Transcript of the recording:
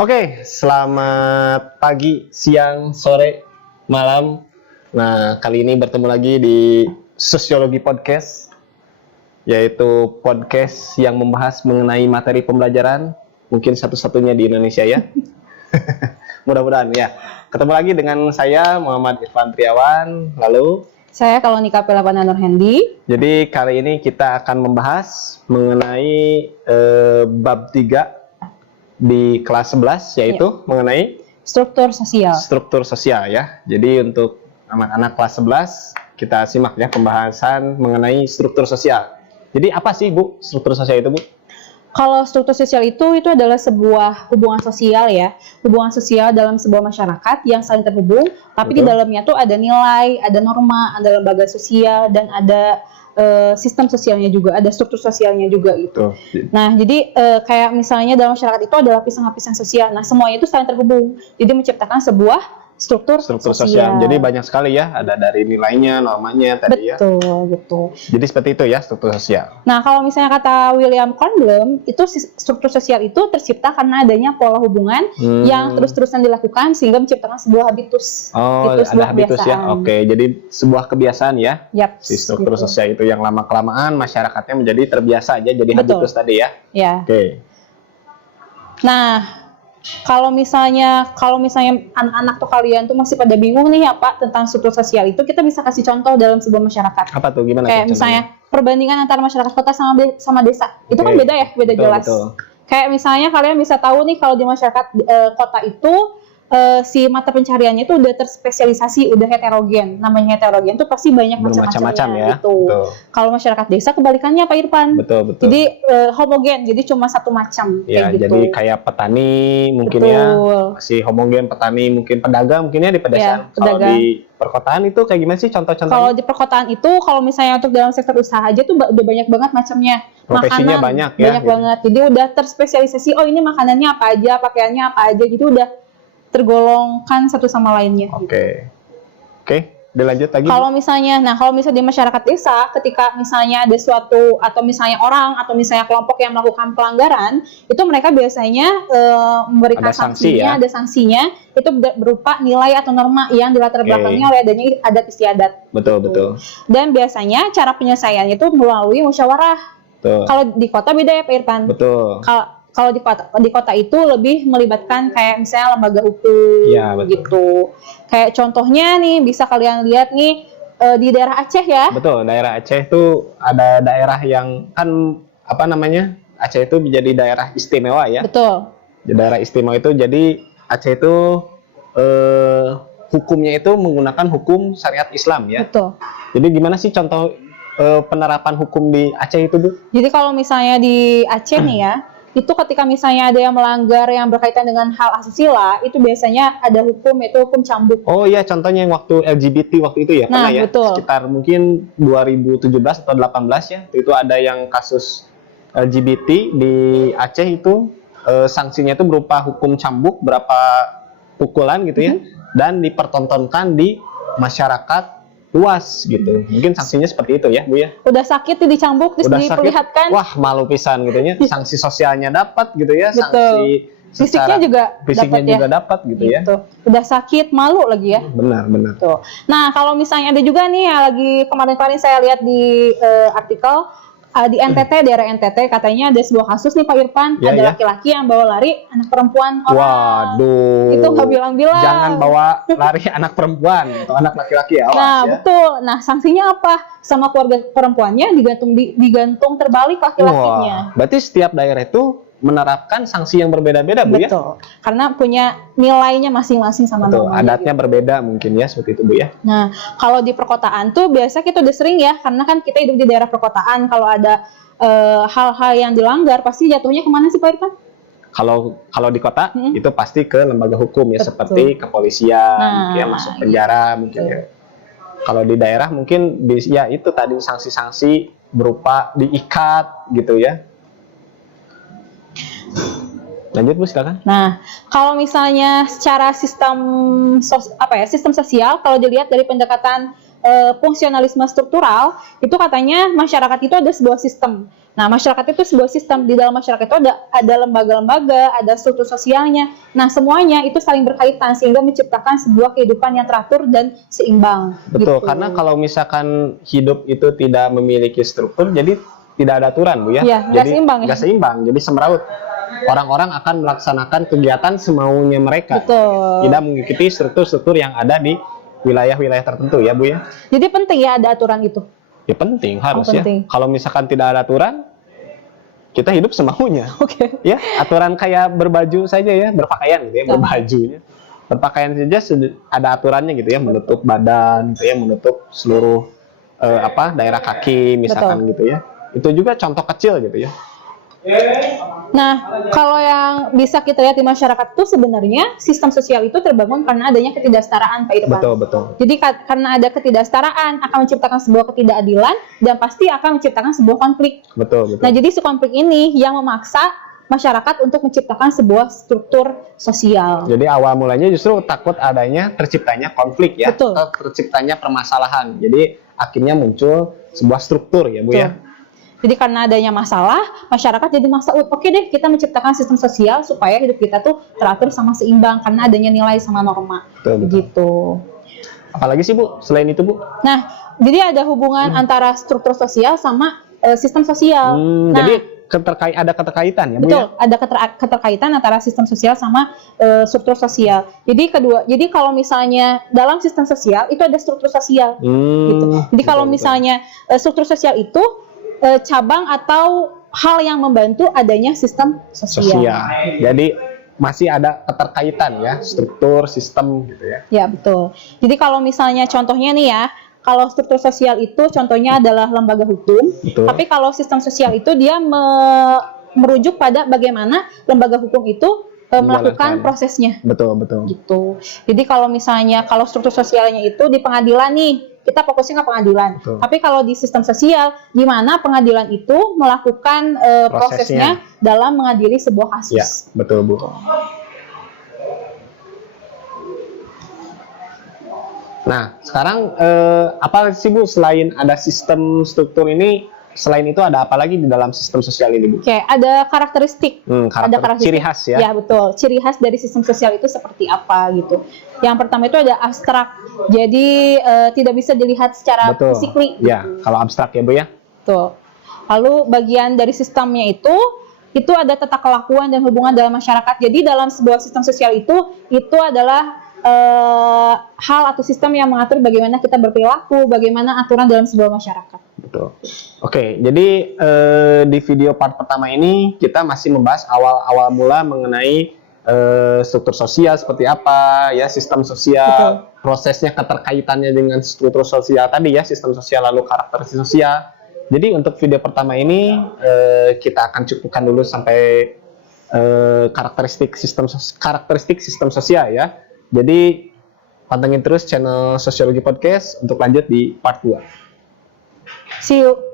Oke, selamat pagi, siang, sore, malam. Nah, kali ini bertemu lagi di Sosiologi Podcast, yaitu podcast yang membahas mengenai materi pembelajaran, mungkin satu-satunya di Indonesia ya. Mudah-mudahan ya. Ketemu lagi dengan saya, Muhammad Irfan Triawan, lalu Saya Kalonika Pelapana Nur Hendi. jadi kali ini kita akan membahas mengenai bab 3 di kelas 11, yaitu mengenai Struktur sosial. struktur sosial ya. Jadi untuk anak-anak kelas 11 kita simak ya pembahasan mengenai struktur sosial. Jadi apa sih Bu struktur sosial itu Bu? Kalau struktur sosial itu adalah sebuah hubungan sosial ya. Hubungan sosial dalam sebuah masyarakat yang saling terhubung, tapi di dalamnya tuh ada nilai, ada norma, ada lembaga sosial, dan ada sistem sosialnya juga, ada struktur sosialnya juga gitu. Nah, jadi kayak misalnya dalam masyarakat itu adalah lapisan-lapisan sosial. Nah, semuanya itu saling terhubung. Jadi menciptakan sebuah struktur sosial. Jadi banyak sekali ya, ada dari nilainya, normanya tadi ya. Betul, gitu. Jadi seperti itu ya struktur sosial. Nah, kalau misalnya kata William Kornblum, itu struktur sosial itu tercipta karena adanya pola hubungan yang terus-terusan dilakukan sehingga menciptakan sebuah habitus. Oh, itu ada habitus ya. Oke, jadi sebuah kebiasaan ya. Yap, Si struktur gitu. sosial itu yang lama-kelamaan masyarakatnya menjadi terbiasa aja jadi habitus tadi ya. Ya. Oke. Nah, kalau misalnya anak-anak tuh kalian tuh masih pada bingung nih ya Pak tentang struktur sosial itu, kita bisa kasih contoh dalam sebuah masyarakat. Apa tuh gimana? Kayak misalnya perbandingan antara masyarakat kota sama desa. Itu kan beda ya, beda Betul, jelas. betul. Kayak misalnya kalian bisa tahu nih kalau di masyarakat kota itu si mata pencariannya itu udah terspesialisasi, udah heterogen. Namanya heterogen tuh pasti banyak Bermacam-macam macam-macamnya ya. gitu. Betul. Kalau masyarakat desa kebalikannya Pak Irfan. Betul. Jadi homogen, jadi cuma satu macam Ya, kayak gitu. jadi kayak petani mungkin Betul. ya, si homogen petani mungkin pedagang mungkin ya di pedesaan. Ya, Kalau pedagang. di perkotaan itu kayak gimana sih contoh-contohnya? Kalau di perkotaan itu, kalau misalnya untuk dalam sektor usaha aja tuh udah banyak banget macamnya. Profesinya Makanan, banyak ya, banyak gitu. banget. Jadi udah terspesialisasi. Oh ini makanannya apa aja, pakaiannya apa aja. Jadi udah tergolongkan satu sama lainnya. Oke, dilanjut lagi. Kalau misalnya di masyarakat desa, ketika misalnya ada suatu atau misalnya orang atau misalnya kelompok yang melakukan pelanggaran, itu mereka biasanya memberikan Ada sanksi ya? ada sanksinya. Itu berupa nilai atau norma yang dilatar belakangi oleh adanya adat istiadat. Betul. Dan biasanya cara penyelesaiannya itu melalui musyawarah. Betul. Kalau di kota beda ya Pak Irfan. Betul. Kalau di kota itu lebih melibatkan kayak misalnya lembaga hukum Ya, betul. gitu. Kayak contohnya nih bisa kalian lihat nih di daerah Aceh ya. Betul, daerah Aceh itu ada daerah yang kan apa namanya? Aceh itu menjadi daerah istimewa ya. Betul. Daerah istimewa itu jadi Aceh itu hukumnya itu menggunakan hukum syariat Islam ya. Betul. Jadi gimana sih contoh penerapan hukum di Aceh itu Bu? Jadi kalau misalnya di Aceh nih ya, itu ketika misalnya ada yang melanggar yang berkaitan dengan hal asusila, itu biasanya ada hukum, yaitu hukum cambuk. Oh iya, contohnya yang waktu LGBT waktu itu ya, Nah, pernah ya? betul. Sekitar mungkin 2017 atau 18 ya, itu ada yang kasus LGBT di Aceh itu, sanksinya itu berupa hukum cambuk, berapa pukulan gitu ya, dan dipertontonkan di masyarakat luas gitu. Mungkin sanksinya seperti itu ya, Bu ya? Udah sakit nih dicambuk, terus Udah sakit, diperlihatkan. wah malu pisan gitu ya, sanksi sosialnya dapat gitu ya, Betul. sanksi Fisiknya juga fisiknya dapat juga ya. dapat gitu ya. Gitu. Udah sakit, malu lagi ya. Benar. Tuh. Nah, kalau misalnya ada juga nih yang lagi kemarin-kemarin saya lihat di artikel di NTT, daerah NTT katanya ada sebuah kasus nih Pak Irfan, Ya, ada ya. laki-laki yang bawa lari anak perempuan orang. Waduh. Itu nggak bilang-bilang. Jangan bawa lari anak perempuan atau anak laki-laki ya. Awas Nah, ya. betul. Nah, sanksinya apa? Sama keluarga perempuannya digantung terbalik laki-lakinya. Wah, berarti setiap daerah itu menerapkan sanksi yang berbeda-beda, Bu ya? Betul. Karena punya nilainya masing-masing sama Betul, normanya. adatnya berbeda mungkin ya, seperti itu, Bu ya. Nah, kalau di perkotaan tuh biasa kita udah sering ya, karena kan kita hidup di daerah perkotaan. Kalau ada hal-hal yang dilanggar, pasti jatuhnya kemana sih Pak Irfan? Kalau di kota itu pasti ke lembaga hukum ya, Betul. seperti kepolisian, Nah, ya masuk penjara mungkin ya. Kalau di daerah mungkin ya itu tadi sanksi-sanksi berupa diikat gitu ya. Lanjut Bu, silakan. Nah, kalau misalnya secara sistem sosial, kalau dilihat dari pendekatan fungsionalisme struktural, itu katanya masyarakat itu ada sebuah sistem. Nah, masyarakat itu sebuah sistem. Di dalam masyarakat itu ada lembaga-lembaga, ada struktur sosialnya. Nah, semuanya itu saling berkaitan sehingga menciptakan sebuah kehidupan yang teratur dan seimbang. Betul, gitu. karena kalau misalkan hidup itu tidak memiliki struktur, jadi tidak ada aturan, Bu ya. Iya, nggak Jadi seimbang ya. nggak seimbang, jadi semeraut. Orang-orang akan melaksanakan kegiatan semaunya mereka. Betul. Tidak mengikuti struktur-struktur yang ada di wilayah-wilayah tertentu ya, Bu ya. Jadi penting ya ada aturan itu. Ya penting, harus penting. ya. Kalau misalkan tidak ada aturan, kita hidup semaunya. Oke. Ya, aturan kayak berbaju saja ya, berpakaian gitu ya, Ya. berbajunya. Berpakaian saja ada aturannya gitu ya, menutup badan, gitu ya, menutup seluruh daerah kaki misalkan gitu ya. Itu juga contoh kecil gitu ya. Nah, kalau yang bisa kita lihat di masyarakat itu sebenarnya sistem sosial itu terbangun karena adanya ketidaksetaraan, Pak Irfan. Betul. Jadi karena ada ketidaksetaraan akan menciptakan sebuah ketidakadilan dan pasti akan menciptakan sebuah konflik. Betul. Nah, jadi si konflik ini yang memaksa masyarakat untuk menciptakan sebuah struktur sosial. Jadi awal mulanya justru takut adanya terciptanya konflik ya, Betul. atau terciptanya permasalahan. Jadi akhirnya muncul sebuah struktur ya, Bu ya. Jadi karena adanya masalah, masyarakat jadi maksa, oke deh kita menciptakan sistem sosial supaya hidup kita tuh teratur sama seimbang karena adanya nilai sama norma. Betul. Begitu. Apalagi sih, Bu, selain itu, Bu? Nah, jadi ada hubungan antara struktur sosial sama sistem sosial. Nah, Jadi ada keterkaitan ya, Bu betul, ya? ada keterkaitan antara sistem sosial sama struktur sosial. Jadi kalau misalnya dalam sistem sosial itu ada struktur sosial. Gitu. Jadi kalau misalnya struktur sosial itu cabang atau hal yang membantu adanya sistem sosial. Jadi masih ada keterkaitan ya, struktur, sistem gitu ya. Ya, betul. Jadi kalau misalnya contohnya nih ya, kalau struktur sosial itu contohnya adalah lembaga hukum, Betul. tapi kalau sistem sosial itu dia merujuk pada bagaimana lembaga hukum itu melakukan prosesnya. Betul. Gitu. Jadi kalau misalnya kalau struktur sosialnya itu di pengadilan nih, kita fokusnya ke pengadilan. Betul. Tapi kalau di sistem sosial, gimana pengadilan itu melakukan prosesnya dalam mengadili sebuah kasus. Ya, betul, Bu. Nah, sekarang apa sih, Bu, selain ada sistem struktur ini, selain itu ada apa lagi di dalam sistem sosial ini, Bu? Oke, ada karakteristik. Ciri khas ya? Ya, betul. Ciri khas dari sistem sosial itu seperti apa gitu. Yang pertama itu ada abstrak. Jadi tidak bisa dilihat secara physically. Ya, kalau abstrak ya, Bu ya? Betul. Lalu bagian dari sistemnya itu ada tata kelakuan dan hubungan dalam masyarakat. Jadi dalam sebuah sistem sosial itu adalah hal atau sistem yang mengatur bagaimana kita berperilaku, bagaimana aturan dalam sebuah masyarakat. Betul. Oke, jadi di video part pertama ini kita masih membahas awal mula mengenai struktur sosial seperti apa, ya, sistem sosial, Betul. prosesnya keterkaitannya dengan struktur sosial tadi ya, sistem sosial lalu karakteristik sosial. Jadi untuk video pertama ini kita akan cukupkan dulu sampai karakteristik sistem sosial ya. Jadi pantengin terus channel Sosiologi Podcast untuk lanjut di part 2. See you.